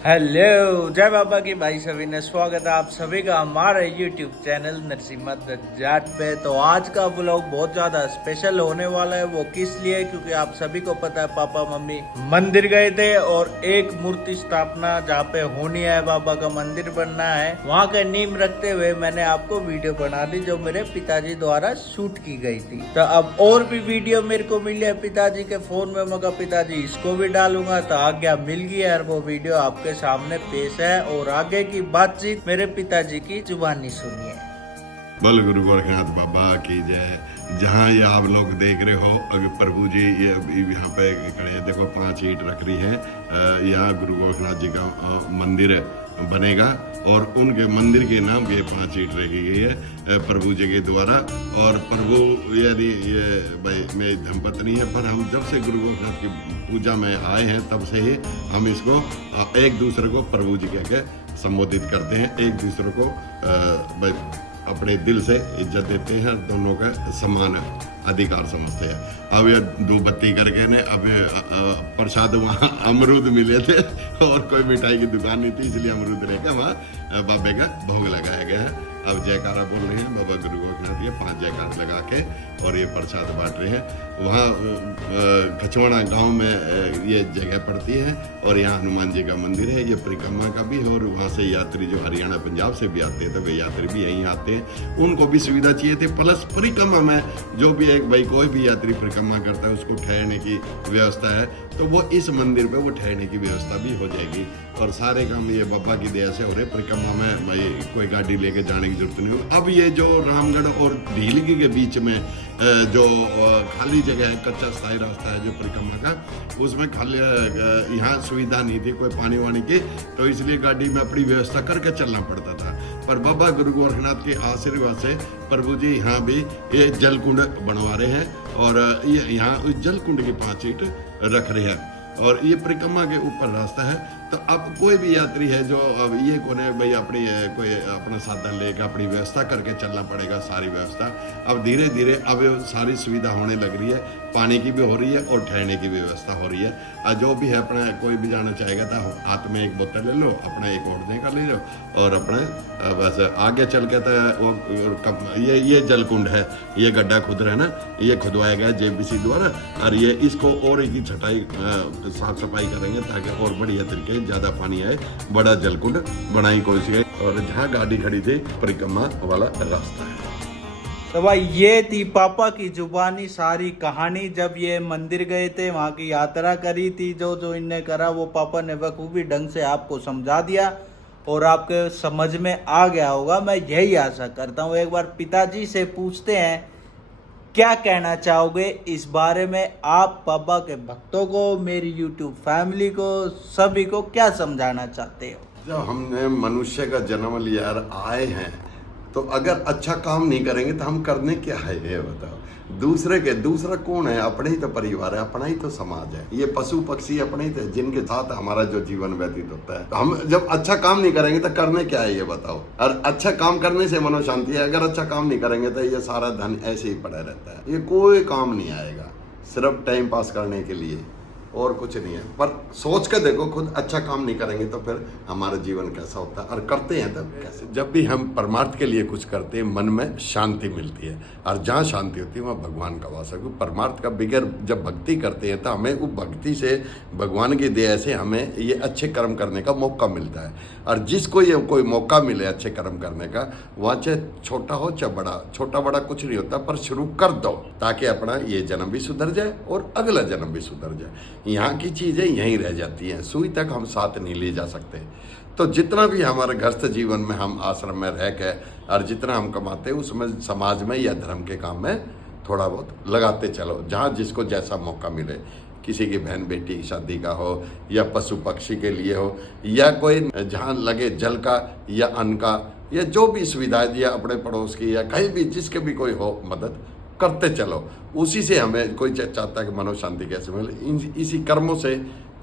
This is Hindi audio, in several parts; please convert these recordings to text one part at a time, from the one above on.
हेलो, जय बाबा की भाई सभी ने स्वागत है आप सभी का हमारे YouTube channel Narasimha the Jat पे। तो आज का ब्लॉग बहुत ज्यादा स्पेशल होने वाला है। वो किस लिए? क्योंकि आप सभी को पता है पापा मम्मी मंदिर गए थे और एक मूर्ति स्थापना जहाँ पे होनी है, बाबा का मंदिर बनना है, वहाँ का नींव रखते हुए मैंने आपको वीडियो बना दी जो मेरे पिताजी द्वारा शूट की गई थी। तो अब और भी वीडियो मेरे को मिली है पिताजी के फोन में, मगर पिताजी इसको भी डालूंगा। तो आज्ञा मिल गई है और वो वीडियो आपके सामने पेश है और आगे की बातचीत मेरे पिताजी की जुबानी सुनिए। बोल गुरु गोरखनाथ बाबा की जय। जहाँ ये आप लोग देख रहे हो अगर प्रभु जी ये यहाँ पे खड़े हैं, देखो 5 ईंट रख रही है। यहाँ गुरु गोरखनाथ जी का मंदिर बनेगा और उनके मंदिर के नाम के 5 ईंट रखी गई है प्रभु जी के द्वारा। और प्रभु यदि ये भाई मेरी धर्मपत्नी है, पर हम जब से गुरु गोरखनाथ की पूजा में आए हैं तब से ही हम इसको एक दूसरे को प्रभु जी कह के संबोधित करते हैं, एक दूसरे को भाई अपने दिल से इज्जत देते हैं, दोनों का समान अधिकार समझते हैं। अब ये दो बत्ती करके ने अब प्रसाद वहाँ अमरूद मिले थे और कोई मिठाई की दुकान नहीं थी, इसलिए अमरूद लेकर वहाँ बाबे का भोग लगाया गया है। अब जयकारा बोल रहे हैं बाबा गुरु गोरखनाथ ये 5 जयकार लगा के और ये प्रसाद बांट रहे हैं। वहाँ खचवाड़ा गांव में ये जगह पड़ती है और यहाँ हनुमान जी का मंदिर है, ये परिक्रमा का भी है। और वहाँ से यात्री जो हरियाणा पंजाब से भी आते हैं तो वे यात्री भी यहीं आते हैं, उनको भी सुविधा चाहिए थी। प्लस परिक्रमा में जो भी एक भाई कोई भी यात्री परिक्रमा करता है उसको ठहरने की व्यवस्था है, तो वो इस मंदिर पे वो ठहरने की व्यवस्था भी हो जाएगी। और सारे काम ये बाबा की दया से हो रहे। परिक्रमा में भाई कोई गाड़ी लेके जाने की जरूरत नहीं हो। अब ये जो रामगढ़ और ढीलगी के बीच में जो खाली जगह है, कच्चा स्थायी रास्ता है जो परिक्रमा का, उसमें खाली यहाँ सुविधा नहीं थी कोई पानी वानी की, तो इसलिए गाड़ी में अपनी व्यवस्था करके चलना पड़ता था। पर बाबा गुरु गोरखनाथ के आशीर्वाद से प्रभु जी यहाँ भी ये जल कुंड बनवा रहे हैं और ये यहाँ जल कुंड की 5 ईंट रख रहे हैं और ये परिक्रमा के ऊपर रास्ता है। तो अब कोई भी यात्री है जो अब ये कोने भाई अपनी कोई अपना साधन लेकर अपनी व्यवस्था करके चलना पड़ेगा, सारी व्यवस्था अब धीरे धीरे अब सारी सुविधा होने लग रही है, पानी की भी हो रही है और ठहरने की भी व्यवस्था हो रही है। जो भी है अपना कोई भी जाना चाहेगा तो हाथ में एक बोतल ले लो, अपना एक ओढ़ने का ले लो और अपने बस आगे चल के तो ये जल कुंड है, ये गड्ढा खुद रहा है ना, ये खुदवाया गया JBC द्वारा और ये इसको और इसकी छटाई साफ सफाई करेंगे ताकि और बढ़िया तरीके ज्यादा पानी आए, बड़ा जलकुंड बनाई कोशिश है। और जहाँ गाड़ी खड़ी थी परिक्रमा वाला रास्ता है। तो भाई ये थी पापा की जुबानी सारी कहानी। जब ये मंदिर गए थे, वहाँ की यात्रा करी थी, जो जो इनने करा वो पापा ने बखूबी ढंग से आपको समझा दिया और आपके समझ में आ गया होगा, मैं यही आशा करता हूँ। एक बार पिताजी से पूछते हैं क्या कहना चाहोगे इस बारे में, आप पापा के भक्तों को, मेरी YouTube फैमिली को, सभी को क्या समझाना चाहते हो? जब हमने मनुष्य का जन्म लिया आए हैं तो अगर अच्छा काम नहीं करेंगे तो हम करने क्या है ये बताओ। दूसरा कौन है? अपने ही तो परिवार है, अपना ही तो समाज है, ये पशु पक्षी अपने ही तो जिनके साथ हमारा जो जीवन व्यतीत होता है। तो हम जब अच्छा काम नहीं करेंगे तो करने क्या है ये बताओ। और अच्छा काम करने से मनो शांति है, अगर अच्छा काम नहीं करेंगे तो ये सारा धन ऐसे ही पड़ा रहता है, ये कोई काम नहीं आएगा, सिर्फ टाइम पास करने के लिए और कुछ नहीं है। पर सोच के देखो, खुद अच्छा काम नहीं करेंगे तो फिर हमारा जीवन कैसा होता है, और करते हैं तब कैसे। जब भी हम परमार्थ के लिए कुछ करते हैं मन में शांति मिलती है, और जहाँ शांति होती है वहाँ भगवान का वास है। परमार्थ का बिगैर जब भक्ति करते हैं तो हमें वो भक्ति से भगवान की दया से हमें ये अच्छे कर्म करने का मौका मिलता है। और जिसको ये कोई मौका मिले अच्छे कर्म करने का, वहाँ चाहे छोटा हो चाहे बड़ा, छोटा बड़ा कुछ नहीं होता, पर शुरू कर दो ताकि अपना ये जन्म भी सुधर जाए और अगला जन्म भी सुधर जाए। यहाँ की चीज़ें यहीं रह जाती हैं, सुई तक हम साथ नहीं ले जा सकते। तो जितना भी हमारे गृहस्थ जीवन में हम आश्रम में रह के और जितना हम कमाते हैं उसमें समाज में या धर्म के काम में थोड़ा बहुत लगाते चलो, जहाँ जिसको जैसा मौका मिले। किसी की बहन बेटी की शादी का हो या पशु पक्षी के लिए हो या कोई जहाँ लगे जल का या अन्न का या जो भी सुविधा या अपने पड़ोस की या कहीं भी जिसके भी कोई हो मदद करते चलो। उसी से हमें कोई चाहता है कि मनो शांति कैसे मिले, इसी कर्मों से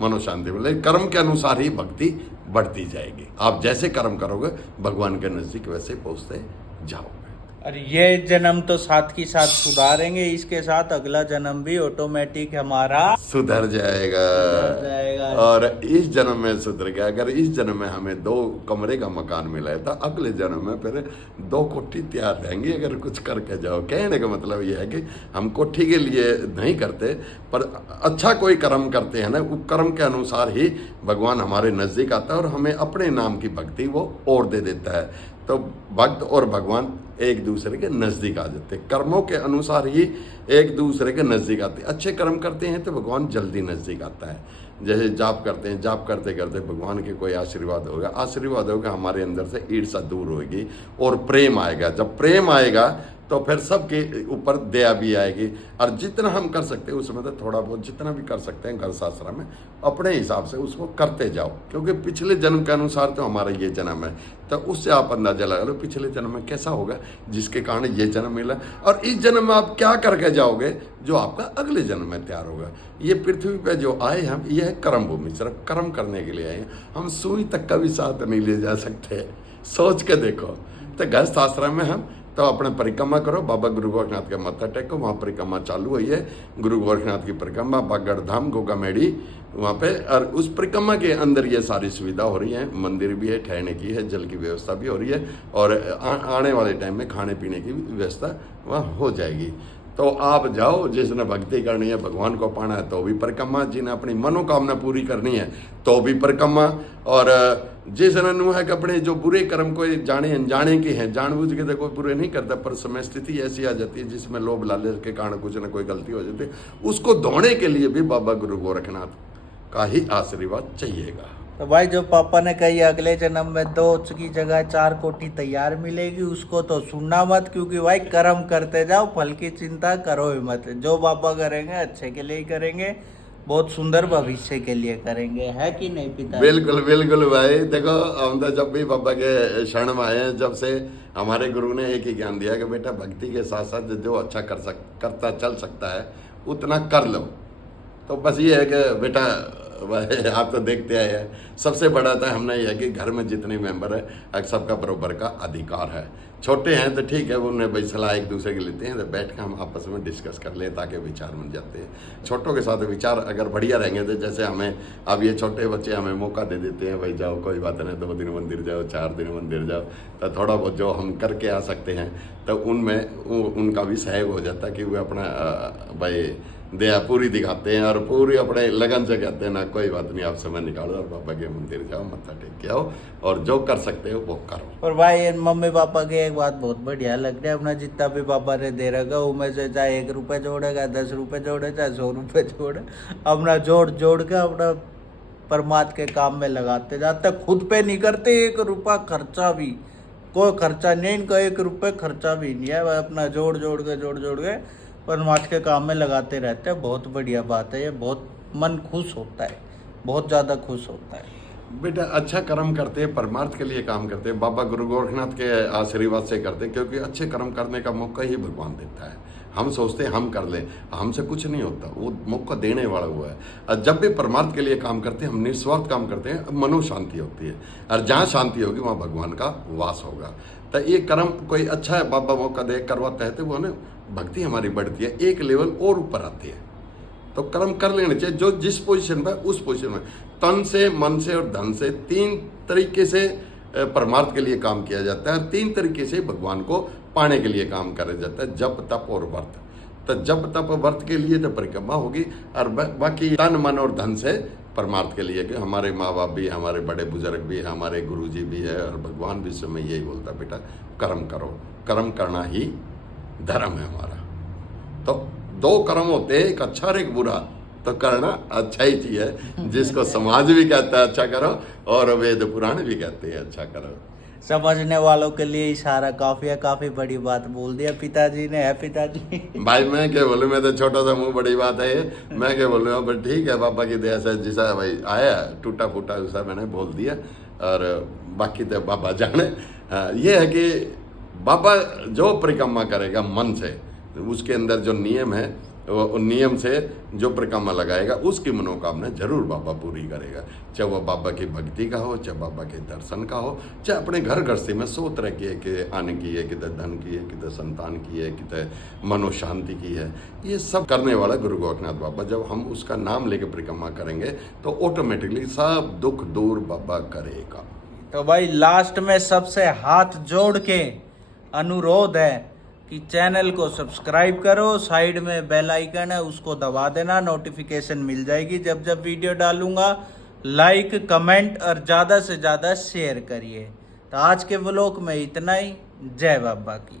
मनो शांति मिले। कर्म के अनुसार ही भक्ति बढ़ती जाएगी। आप जैसे कर्म करोगे भगवान के नजदीक वैसे पहुंचते जाओगे। और ये जन्म तो साथ की साथ सुधारेंगे, इसके साथ अगला जन्म भी ऑटोमेटिक हमारा सुधर जाएगा। और इस जन्म में सुधर गया। अगर इस जन्म में हमें 2 कमरे का मकान मिला है तो अगले जन्म में फिर 2 कोठी तैयार रहेंगी अगर कुछ करके जाओ। कहने का मतलब ये है कि हम कोठी के लिए नहीं करते, पर अच्छा कोई कर्म करते हैं ना, वो कर्म के अनुसार ही भगवान हमारे नज़दीक आता है और हमें अपने नाम की भक्ति वो और दे देता है। तो भक्त और भगवान एक दूसरे के नज़दीक आ जाते हैं। कर्मों के अनुसार ही एक दूसरे के नज़दीक आते हैं। अच्छे कर्म करते हैं तो भगवान जल्दी नज़दीक आता है। जैसे जाप करते हैं, जाप करते करते भगवान के कोई आशीर्वाद होगा, आशीर्वाद होगा, हमारे अंदर से ईर्ष्या दूर होगी और प्रेम आएगा। जब प्रेम आएगा तो फिर सबके ऊपर दया भी आएगी। और जितना हम कर सकते हैं उसमें तो थोड़ा बहुत जितना भी कर सकते हैं घर शास्त्र में अपने हिसाब से उसको करते जाओ, क्योंकि पिछले जन्म के अनुसार तो हमारा ये जन्म है। तो उससे आप अंदाजा लगा लो पिछले जन्म में कैसा होगा जिसके कारण ये जन्म मिला, और इस जन्म में आप क्या करके जाओगे जो आपका अगले जन्म में तैयार होगा। ये पृथ्वी पे जो आए हम, ये है कर्म भूमि, सिर्फ कर्म करने के लिए आए हैं। हम सुई तक का भी साथ नहीं ले जा सकते। सोच के देखो। तो गृहस्थ आश्रम में हम तो अपने परिक्रमा करो, बाबा गुरु गोरखनाथ के मत्था टेको, वहाँ परिक्रमा चालू हुई है। गुरु गोरखनाथ की परिक्रमा, बागड़ धाम, गोगामेड़ी वहाँ पे, और उस परिक्रमा के अंदर ये सारी सुविधा हो रही है। मंदिर भी है, ठहरने की है, जल की व्यवस्था भी हो रही है, और आने वाले टाइम में खाने पीने की व्यवस्था वहाँ हो जाएगी। तो आप जाओ, जिसने भक्ति करनी है, भगवान को पाना है तो भी परिक्रमा, जिन्हें अपनी मनोकामना पूरी करनी है तो भी परिक्रमा, और जिसने नु है कि अपने जो बुरे कर्म को जाने अनजाने के हैं, जानबूझ के तो कोई बुरे नहीं करता, पर समय स्थिति ऐसी आ जाती है जिसमें लोभ लालच के कारण कुछ न कोई गलती हो जाती है, उसको धोने के लिए भी बाबा गुरु गोरखनाथ का ही आशीर्वाद चाहिएगा। तो भाई जो पापा ने कही अगले जन्म में 2 की जगह 4 कोठी तैयार मिलेगी, उसको तो सुनना मत, क्योंकि भाई कर्म करते जाओ, फल की चिंता करो ही मत। जो पापा करेंगे अच्छे के लिए ही करेंगे, बहुत सुंदर भविष्य के लिए करेंगे, है कि नहीं पिता? बिल्कुल बिल्कुल भाई। देखो हम तो जब भी बाबा के शरण में आए हैं, जब से हमारे गुरु ने एक ही ज्ञान दिया कि बेटा भक्ति के साथ साथ जो अच्छा करता चल सकता है उतना कर लो। तो बस ये है कि बेटा आप तो देखते आए हैं, सबसे बड़ा था हमने यह कि घर में जितने मेंबर है सबका बराबर का अधिकार है। छोटे हैं तो ठीक है, वो उन्हें भाई सलाह एक दूसरे की लेते हैं, तो बैठ के हम आपस में डिस्कस कर लें ताकि विचार बन जाते हैं। छोटों के साथ विचार अगर बढ़िया रहेंगे तो जैसे हमें अब ये छोटे बच्चे हमें मौका दे देते हैं, भाई जाओ कोई बात नहीं, 2 दिन मंदिर जाओ, 4 दिन मंदिर जाओ, तो थोड़ा बहुत जो हम करके आ सकते हैं तो उनमें उनका भी सहयोग हो जाता है कि वो अपना भाई दया पूरी दिखाते हैं और पूरी अपने लगन से कहते हैं ना कोई बात नहीं, आप समय निकालो और बाबा के मंदिर जाओ, मत्था टेक के आओ और जो कर सकते हो वो करो। और भाई मम्मी पापा की एक बात बहुत बढ़िया लग रही है, अपना जितना भी पापा ने दे रखा उनमें से चाहे 1 रुपये जोड़ेगा, 10 रुपये जोड़े, चाहे 100 रुपये जोड़े, अपना जोड़ जोड़ के अपना परमात्मा के काम में लगाते जाते, खुद पे नहीं करते 1 रुपया खर्चा भी, कोई खर्चा नहीं इनका, 1 रुपये खर्चा भी नहीं है, अपना जोड़ जोड़ के परमात्मा के काम में लगाते रहते हैं। बहुत बढ़िया बात है ये, बहुत मन खुश होता है, बहुत ज़्यादा खुश होता है। बेटा अच्छा कर्म करते हैं, परमार्थ के लिए काम करते हैं, बाबा गुरु गोरखनाथ के आशीर्वाद से करते हैं, क्योंकि अच्छे कर्म करने का मौका ही भगवान देता है। हम सोचते हैं हम कर लें, हमसे कुछ नहीं होता, वो मौका देने वाला हुआ है। और जब भी परमार्थ के लिए काम करते हैं, हम निस्वार्थ काम करते हैं, मनो शांति होती है, और जहाँ शांति होगी वहाँ भगवान का वास होगा। तो ये कर्म कोई अच्छा है, बाबा मौका दे करवाता है तो वो ना भक्ति हमारी बढ़ती है, एक लेवल और ऊपर आती है। तो कर्म कर लेने चाहिए, जो जिस पोजीशन पर उस पोजीशन में तन से, मन से और धन से 3 तरीके से परमार्थ के लिए काम किया जाता है, 3 तरीके से भगवान को पाने के लिए काम करा जाता है, जप तप और व्रत। तो जप तप व्रत के लिए तो परिक्रमा होगी, और बाकी तन मन और धन से परमार्थ के लिए कि हमारे माँ बाप भी, हमारे बड़े बुजुर्ग भी, हमारे गुरु जी भी है, और भगवान भी समय यही बोलता बेटा कर्म करो, कर्म करना ही धर्म है हमारा। तो 2 कर्म होते हैं, एक अच्छा और एक बुरा, तो करना अच्छा ही चीज है, जिसको समाज भी कहता है अच्छा करो और वेद पुराण भी कहते हैं अच्छा करो। समझने वालों के लिए इशारा काफी है, काफी बड़ी बात बोल दिया पिताजी ने, है पिताजी? भाई मैं क्या बोलूं, मैं तो छोटा सा मुंह बड़ी बात है ये, मैं क्या बोलूं, पर ठीक है बाबा की दया से जिसा भाई आया टूटा फूटा उसा मैंने बोल दिया, और बाकी तो बाबा जाने। ये है कि बाबा जो परिक्रमा करेगा मन से, उसके अंदर जो नियम है वो नियम से जो परिक्रमा लगाएगा उसकी मनोकामना जरूर बाबा पूरी करेगा। चाहे वह बाबा की भक्ति का हो, चाहे बाबा के दर्शन का हो, चाहे अपने घर गृहस्थी में 100 तरह की है कि आने की है, कितने धन की है, कितने संतान की है, कितने मनोशांति की है, ये सब करने वाला गुरु गोरखनाथ बाबा। जब हम उसका नाम लेके परिक्रमा करेंगे तो ऑटोमेटिकली सब दुख दूर बाबा करेगा। तो भाई लास्ट में सबसे हाथ जोड़ के अनुरोध है कि चैनल को सब्सक्राइब करो, साइड में बेल आइकन है उसको दबा देना, नोटिफिकेशन मिल जाएगी जब जब वीडियो डालूंगा। लाइक, कमेंट और ज़्यादा से ज़्यादा शेयर करिए। तो आज के व्लॉग में इतना ही। जय बाबा की।